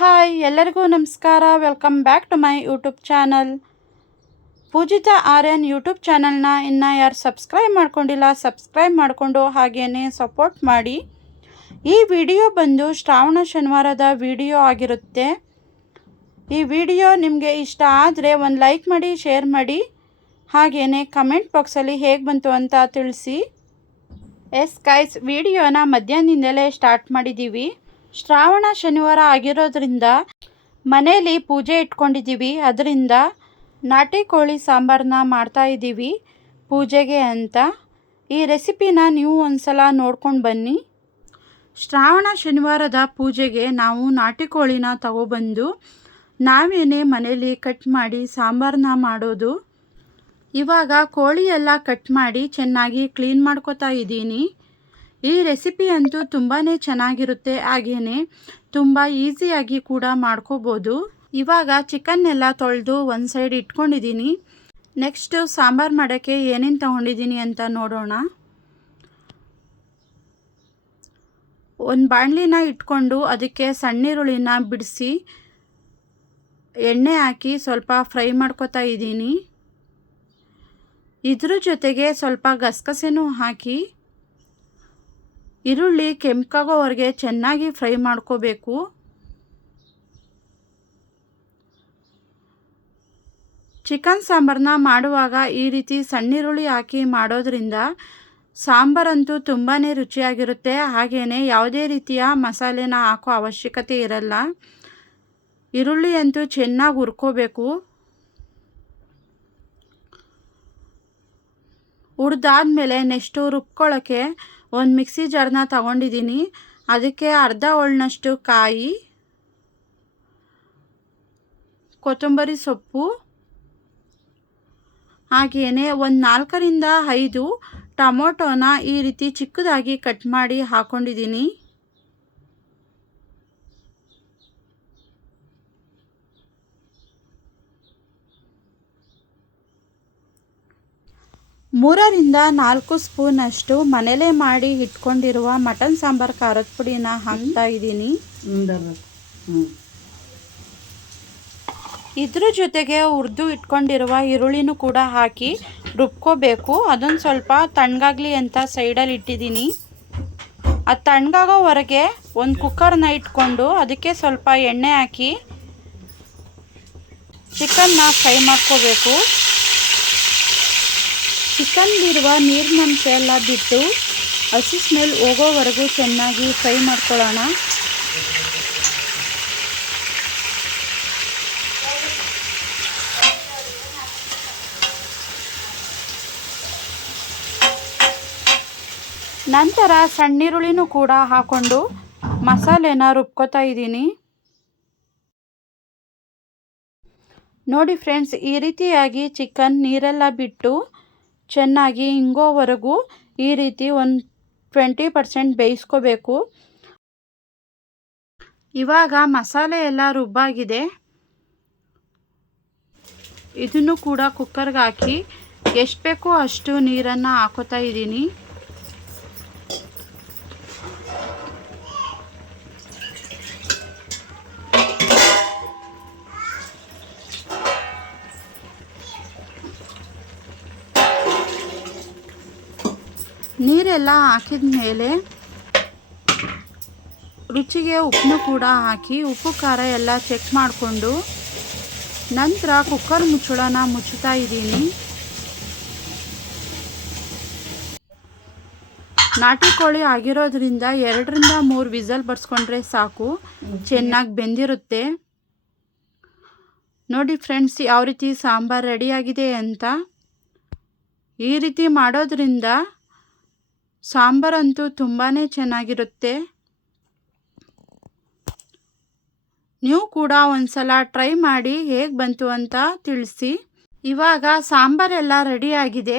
Hi ಎಲ್ಲರಿಗೂ ನಮಸ್ಕಾರ. Welcome back to my YouTube channel. Poojitha Aryan YouTube ಚಾನಲ್ನ ಇನ್ನು ಯಾರು ಸಬ್ಸ್ಕ್ರೈಬ್ ಮಾಡ್ಕೊಂಡಿಲ್ಲ ಸಬ್ಸ್ಕ್ರೈಬ್ ಮಾಡಿಕೊಂಡು ಹಾಗೇ ಸಪೋರ್ಟ್ ಮಾಡಿ. ಈ ವಿಡಿಯೋ ಬಂದು ಶ್ರಾವಣ ಶನಿವಾರದ ವಿಡಿಯೋ ಆಗಿರುತ್ತೆ. ಈ ವಿಡಿಯೋ ನಿಮಗೆ ಇಷ್ಟ ಆದರೆ ಒಂದು ಲೈಕ್ ಮಾಡಿ, ಶೇರ್ ಮಾಡಿ, ಹಾಗೆಯೇ ಕಮೆಂಟ್ ಬಾಕ್ಸಲ್ಲಿ ಹೇಗೆ ಬಂತು ಅಂತ ತಿಳಿಸಿ. ಎಸ್ ಗೈಸ್, ವಿಡಿಯೋನ ಮಧ್ಯಾಹ್ನದಿಂದಲೇ ಸ್ಟಾರ್ಟ್ ಮಾಡಿದ್ದೀವಿ. ಶ್ರಾವಣ ಶನಿವಾರ ಆಗಿರೋದ್ರಿಂದ ಮನೆಯಲ್ಲಿ ಪೂಜೆ ಇಟ್ಕೊಂಡಿದ್ದೀವಿ. ಅದರಿಂದ ನಾಟಿ ಕೋಳಿ ಸಾಂಬಾರನ್ನ ಮಾಡ್ತಾಯಿದ್ದೀವಿ ಪೂಜೆಗೆ ಅಂತ. ಈ ರೆಸಿಪಿನ ನೀವು ಒಂದ್ಸಲ ನೋಡ್ಕೊಂಡು ಬನ್ನಿ. ಶ್ರಾವಣ ಶನಿವಾರದ ಪೂಜೆಗೆ ನಾವು ನಾಟಿ ಕೋಳಿನ ತಗೊಬಂದು ನಾವೇನೇ ಮನೇಲಿ ಕಟ್ ಮಾಡಿ ಸಾಂಬಾರನ್ನ ಮಾಡೋದು. ಇವಾಗ ಕೋಳಿ ಎಲ್ಲ ಕಟ್ ಮಾಡಿ ಚೆನ್ನಾಗಿ ಕ್ಲೀನ್ ಮಾಡ್ಕೊತಾ ಇದ್ದೀನಿ. ಈ ರೆಸಿಪಿ ಅಂತೂ ತುಂಬಾ ಚೆನ್ನಾಗಿರುತ್ತೆ, ಹಾಗೆಯೇ ತುಂಬ ಈಸಿಯಾಗಿ ಕೂಡ ಮಾಡ್ಕೋಬೋದು. ಇವಾಗ ಚಿಕನ್ ಎಲ್ಲ ತೊಳೆದು ಒಂದು ಸೈಡ್ ಇಟ್ಕೊಂಡಿದ್ದೀನಿ. ನೆಕ್ಸ್ಟು ಸಾಂಬಾರು ಮಾಡೋಕ್ಕೆ ಏನೇನು ತೊಗೊಂಡಿದ್ದೀನಿ ಅಂತ ನೋಡೋಣ. ಒಂದು ಬಾಣಲಿನ ಇಟ್ಕೊಂಡು ಅದಕ್ಕೆ ಸಣ್ಣೀರುಳ್ಳಿನ ಬಿಡಿಸಿ ಎಣ್ಣೆ ಹಾಕಿ ಸ್ವಲ್ಪ ಫ್ರೈ ಮಾಡ್ಕೊತಾ ಇದ್ದೀನಿ. ಇದ್ರ ಜೊತೆಗೆ ಸ್ವಲ್ಪ ಗಸಗಸೆನೂ ಹಾಕಿ ಈರುಳ್ಳಿ ಕೆಂಪಗಾಗೋವರೆಗೆ ಚೆನ್ನಾಗಿ ಫ್ರೈ ಮಾಡ್ಕೋಬೇಕು. ಚಿಕನ್ ಸಾಂಬಾರನ್ನ ಮಾಡುವಾಗ ಈ ರೀತಿ ಸಣ್ಣೀರುಳ್ಳಿ ಹಾಕಿ ಮಾಡೋದ್ರಿಂದ ಸಾಂಬಾರಂತೂ ತುಂಬಾ ರುಚಿಯಾಗಿರುತ್ತೆ. ಹಾಗೆಯೇ ಯಾವುದೇ ರೀತಿಯ ಮಸಾಲೆನ ಹಾಕೋ ಅವಶ್ಯಕತೆ ಇರಲ್ಲ. ಈರುಳ್ಳಿ ಅಂತೂ ಚೆನ್ನಾಗಿ ಹುರ್ಕೋಬೇಕು. ಹುರಿದಾದ್ಮೇಲೆ ನೆಕ್ಸ್ಟು ರುಬ್ಕೊಳ್ಳೋಕ್ಕೆ ಒಂದು ಮಿಕ್ಸಿ ಜಾರ್ನ ತಗೊಂಡಿದ್ದೀನಿ. ಅದಕ್ಕೆ ಅರ್ಧ ಹೋಳನಷ್ಟು ಕಾಯಿ, ಕೊತ್ತಂಬರಿ ಸೊಪ್ಪು, ಹಾಗೆಯೇ ಒಂದು 4ರಿಂದ 5 ಟೊಮೊಟೊನ ಈ ರೀತಿ ಚಿಕ್ಕದಾಗಿ ಕಟ್ ಮಾಡಿ ಹಾಕ್ಕೊಂಡಿದ್ದೀನಿ. ಮೂರರಿಂದ 4 ಸ್ಪೂನಷ್ಟು ಮನೇಲೇ ಮಾಡಿ ಇಟ್ಕೊಂಡಿರುವ ಮಟನ್ ಸಾಂಬಾರು ಖಾರದ ಪುಡಿನ ಹಾಕ್ತಾ ಇದ್ದೀನಿ. ಇದ್ರ ಜೊತೆಗೆ ಹುರಿದು ಇಟ್ಕೊಂಡಿರುವ ಈರುಳ್ಳಿನೂ ಕೂಡ ಹಾಕಿ ರುಬ್ಕೋಬೇಕು. ಅದೊಂದು ಸ್ವಲ್ಪ ತಣ್ಣಗಾಗಲಿ ಅಂತ ಸೈಡಲ್ಲಿ ಇಟ್ಟಿದ್ದೀನಿ. ಅದು ತಣ್ಣಗಾಗೋವರೆಗೆ ಒಂದು ಕುಕ್ಕರ್ನ ಇಟ್ಕೊಂಡು ಅದಕ್ಕೆ ಸ್ವಲ್ಪ ಎಣ್ಣೆ ಹಾಕಿ ಚಿಕನ್ನ ಫ್ರೈ ಮಾಡ್ಕೋಬೇಕು. ಚಿಕನ್ಲಿರುವ ನೀರಿನಂಶ ಎಲ್ಲ ಬಿಟ್ಟು ಹಸಿ ಸ್ಮೆಲ್ ಹೋಗೋವರೆಗೂ ಚೆನ್ನಾಗಿ ಫ್ರೈ ಮಾಡ್ಕೊಳ್ಳೋಣ. ನಂತರ ಸಣ್ಣೀರುಳ್ಳಿನೂ ಕೂಡ ಹಾಕ್ಕೊಂಡು ಮಸಾಲೆನ ರುಬ್ಕೋತಾ ಇದ್ದೀನಿ. ನೋಡಿ ಫ್ರೆಂಡ್ಸ್, ಈ ರೀತಿಯಾಗಿ ಚಿಕನ್ ನೀರೆಲ್ಲ ಬಿಟ್ಟು ಚೆನ್ನಾಗಿ ಹಿಂಗೋವರೆಗೂ ಈ ರೀತಿ ಒಂದು 20% ಬೇಯಿಸ್ಕೋಬೇಕು. ಇವಾಗ ಮಸಾಲೆ ಎಲ್ಲ ರುಬ್ಬಾಗಿದೆ. ಇದನ್ನು ಕೂಡ ಕುಕ್ಕರ್ಗೆ ಹಾಕಿ ಎಷ್ಟು ಬೇಕೋ ಅಷ್ಟು ನೀರನ್ನು ಹಾಕೋತಾ ಇದ್ದೀನಿ. ನೀರೆಲ್ಲ ಹಾಕಿದ ಮೇಲೆ ರುಚಿಗೆ ಉಪ್ಪನ್ನು ಕೂಡ ಹಾಕಿ ಉಪ್ಪು ಖಾರ ಎಲ್ಲ ಚೆಕ್ ಮಾಡಿಕೊಂಡು ನಂತರ ಕುಕ್ಕರ್ ಮುಚ್ಚಳನ ಮುಚ್ಚುತ್ತಾ ಇದ್ದೀನಿ. ನಾಟಿ ಕೋಳಿ ಆಗಿರೋದ್ರಿಂದ 2ರಿಂದ 3 ವಿಸಲ್ ಬರ್ಸ್ಕೊಂಡ್ರೆ ಸಾಕು, ಚೆನ್ನಾಗಿ ಬೆಂದಿರುತ್ತೆ. ನೋಡಿ ಫ್ರೆಂಡ್ಸ್, ಯಾವ ರೀತಿ ಸಾಂಬಾರು ರೆಡಿಯಾಗಿದೆ ಅಂತ. ಈ ರೀತಿ ಮಾಡೋದ್ರಿಂದ ಸಾಂಬಾರಂತೂ ತುಂಬಾ ಚೆನ್ನಾಗಿರುತ್ತೆ. ನೀವು ಕೂಡ ಒಂದ್ಸಲ ಟ್ರೈ ಮಾಡಿ ಹೇಗೆ ಬಂತು ಅಂತ ತಿಳಿಸಿ. ಇವಾಗ ಸಾಂಬಾರೆಲ್ಲ ರೆಡಿಯಾಗಿದೆ.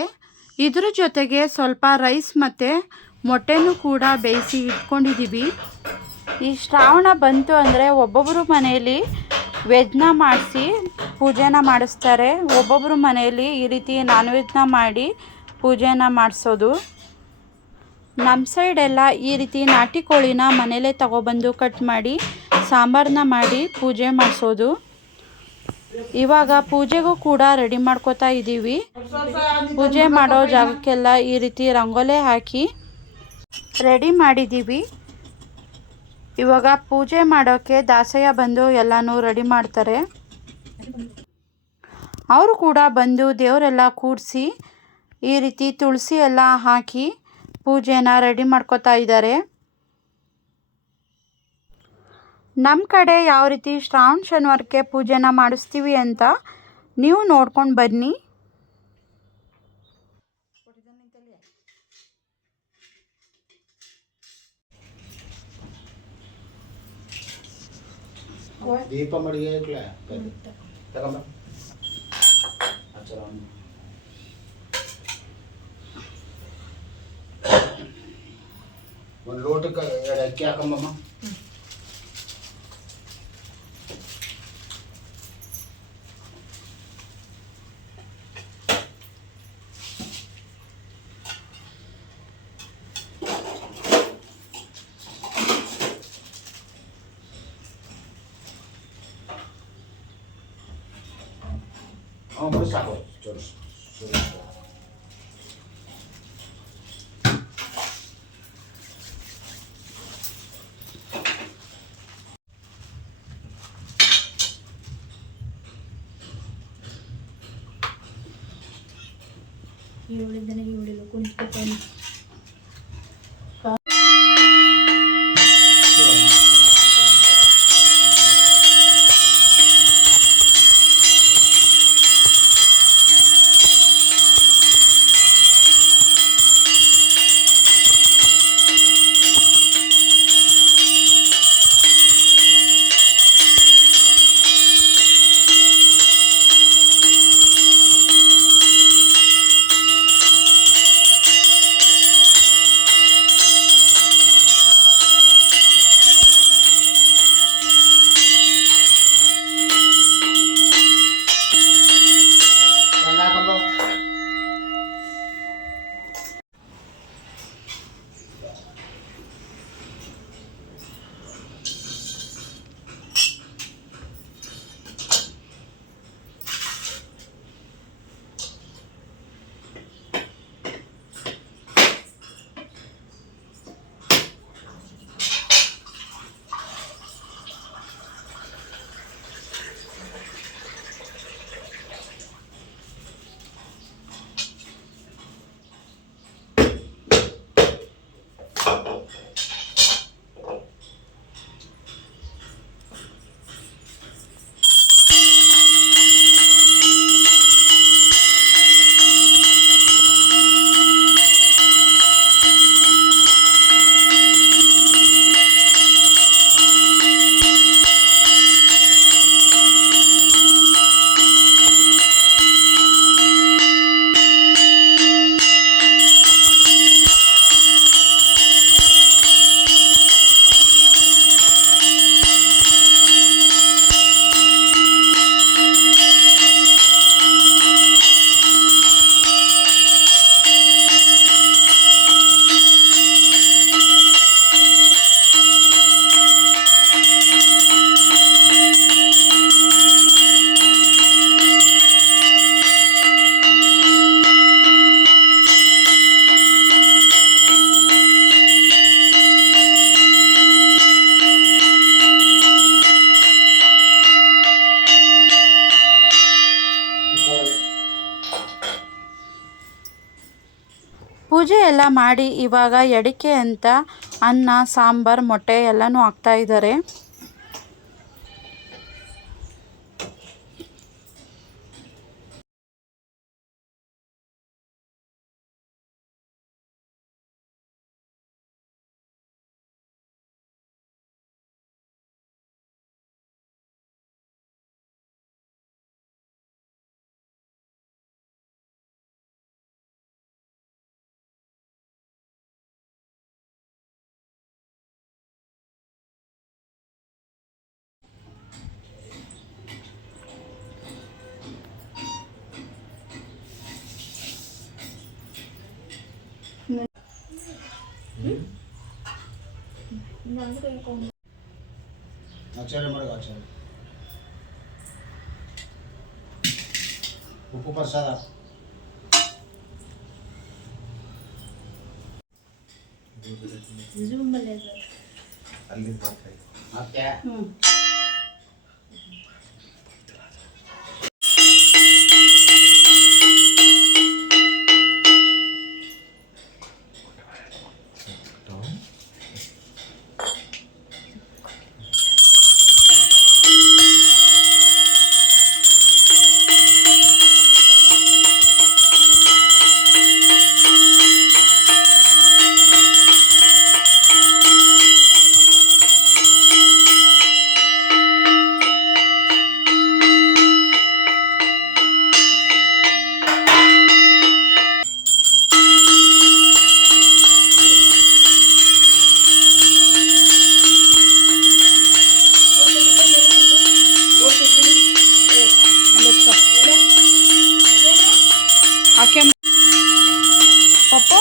ಇದ್ರ ಜೊತೆಗೆ ಸ್ವಲ್ಪ ರೈಸ್ ಮತ್ತು ಮೊಟ್ಟೆನೂ ಕೂಡ ಬೇಯಿಸಿ ಇಟ್ಕೊಂಡಿದ್ದೀವಿ. ಈ ಶ್ರಾವಣ ಬಂತು ಅಂದರೆ ಒಬ್ಬೊಬ್ಬರು ಮನೆಯಲ್ಲಿ ವೆಜ್ನ ಮಾಡಿಸಿ ಪೂಜೆನ ಮಾಡಿಸ್ತಾರೆ. ಒಬ್ಬೊಬ್ಬರು ಮನೆಯಲ್ಲಿ ಈ ರೀತಿ ನಾನ್ ವೆಜ್ನ ಮಾಡಿ ಪೂಜೆನ ಮಾಡಿಸೋದು. ನಮ್ಮ ಸೈಡೆಲ್ಲ ಈ ರೀತಿ ನಾಟಿ ಕೋಳಿನ ಮನೇಲೇ ತಗೊಬಂದು ಕಟ್ ಮಾಡಿ ಸಾಂಬಾರನ್ನ ಮಾಡಿ ಪೂಜೆ ಮಾಡಿಸೋದು. ಇವಾಗ ಪೂಜೆಗೂ ಕೂಡ ರೆಡಿ ಮಾಡ್ಕೋತಾ ಇದ್ದೀವಿ. ಪೂಜೆ ಮಾಡೋ ಜಾಗಕ್ಕೆಲ್ಲ ಈ ರೀತಿ ರಂಗೋಲೆ ಹಾಕಿ ರೆಡಿ ಮಾಡಿದ್ದೀವಿ. ಇವಾಗ ಪೂಜೆ ಮಾಡೋಕ್ಕೆ ದಾಸಯ್ಯ ಬಂದು ಎಲ್ಲನೂ ರೆಡಿ ಮಾಡ್ತಾರೆ. ಅವರು ಕೂಡ ಬಂದು ದೇವರೆಲ್ಲ ಕೂಡಿಸಿ ಈ ರೀತಿ ತುಳಸಿ ಎಲ್ಲ ಹಾಕಿ ಪೂಜೆನ ರೆಡಿ ಮಾಡ್ಕೋತಾ ಇದ್ದಾರೆ. ನಮ್ಮ ಕಡೆ ಯಾವ ರೀತಿ ಶ್ರಾವಣ ಶನಿವಾರಕ್ಕೆ ಪೂಜೆನ ಮಾಡಿಸ್ತೀವಿ ಅಂತ ನೀವು ನೋಡ್ಕೊಂಡು ಬನ್ನಿ. ದೀಪ ಮಡಿಗೆ ಒಂದು ಲೋಟಕ್ಕೆ 2 ಅಕ್ಕಿ ಹಾಕಂಬಮ್ಮ. ಬಿಡು ಸಾಕು. ಪೂಜೆ ಎಲ್ಲ ಮಾಡಿ ಇವಾಗ ಎಡಿಕೆ ಅಂತ ಅನ್ನ, ಸಾಂಬಾರು, ಮೊಟ್ಟೆ ಎಲ್ಲನೂ ಹಾಕ್ತಾ ಇದ್ದಾರೆ. ಆಚಾರ್ಯ ಮಾಡಿ ಆಚಾರ್ಯ ಉಪ್ಪು ಪ್ರಸಾದ ಮತ್ತೆ ಆಕೆ ಪಾಪ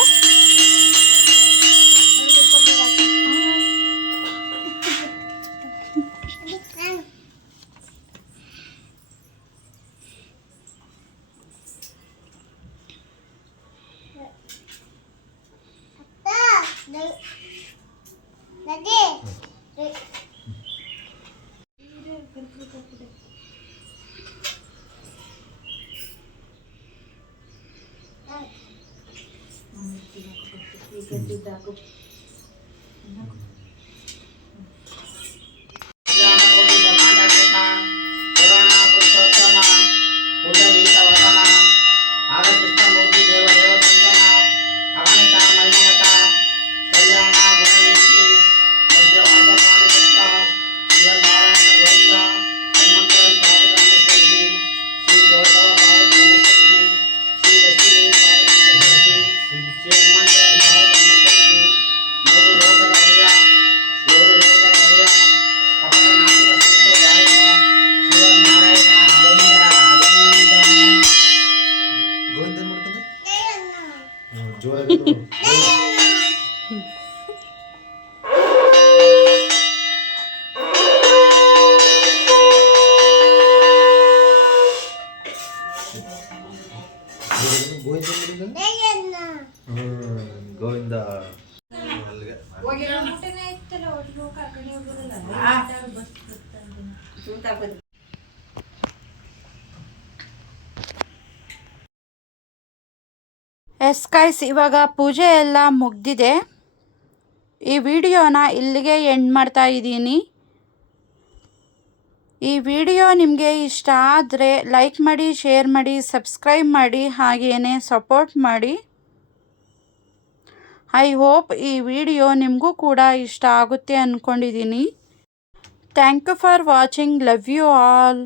ಗೋವಿಂದ ಎಸ್ ಗೈಸ್, ಇವಾಗ ಪೂಜೆ ಎಲ್ಲ ಮುಗ್ದಿದೆ. ಈ ವಿಡಿಯೋನ ಇಲ್ಲಿಗೆ ಎಂಡ್ ಮಾಡ್ತಾ ಇದ್ದೀನಿ. ಈ ವಿಡಿಯೋ ನಿಮಗೆ ಇಷ್ಟ ಆದರೆ ಲೈಕ್ ಮಾಡಿ, ಶೇರ್ ಮಾಡಿ, ಸಬ್ಸ್ಕ್ರೈಬ್ ಮಾಡಿ, ಹಾಗೆಯೇ ಸಪೋರ್ಟ್ ಮಾಡಿ. ಐ ಹೋಪ್ ಈ ವಿಡಿಯೋ ನಿಮಗೂ ಕೂಡ ಇಷ್ಟ ಆಗುತ್ತೆ ಅಂದ್ಕೊಂಡಿದ್ದೀನಿ. Thank you for watching. Love you all.